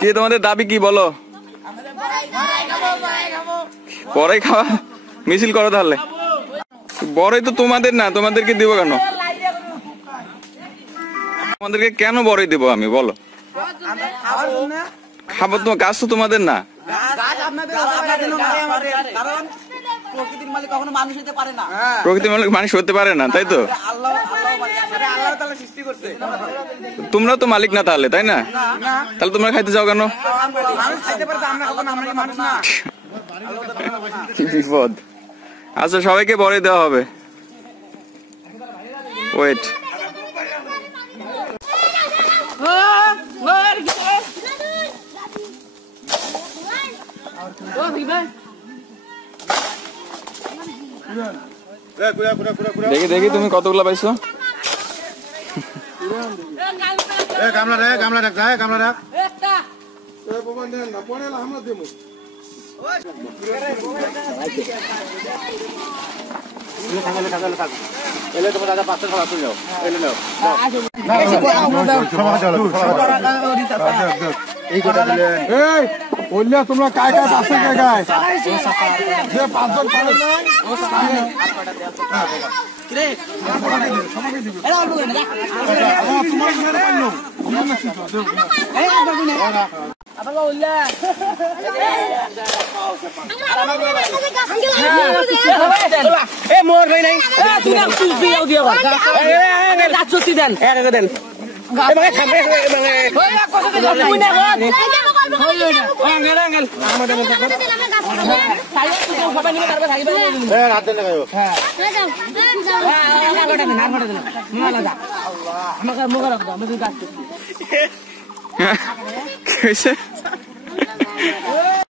কি তোমাদের দাবি কি বলো? বড়াই খাওয়া মিছিল করো তাহলে। বড়াই তো তোমাদের না, তোমাদেরকে দিব কেন? তোমাদেরকে কেন বড়াই দিব আমি বলো? খাবো তো, গাছ তো তোমাদের না। প্রকৃতির মালিক কখনো মানুষ হতে পারে না। প্রকৃতির মালিক মানুষ হতে পারে না, তাই তো? তোমরা তো মালিক না তাহলে, তাই না? তাহলে তোমরা খাইতে যাও কেন? বিপদ। আচ্ছা, সবাইকে বড়াই দেওয়া হবে। ওয়েট, দেখি দেখি তুমি কতগুলো পাইছো? তোমরা কায় কায় আছে কায় যে পাঁচজন মোর ভাই নাই দেন আমাকে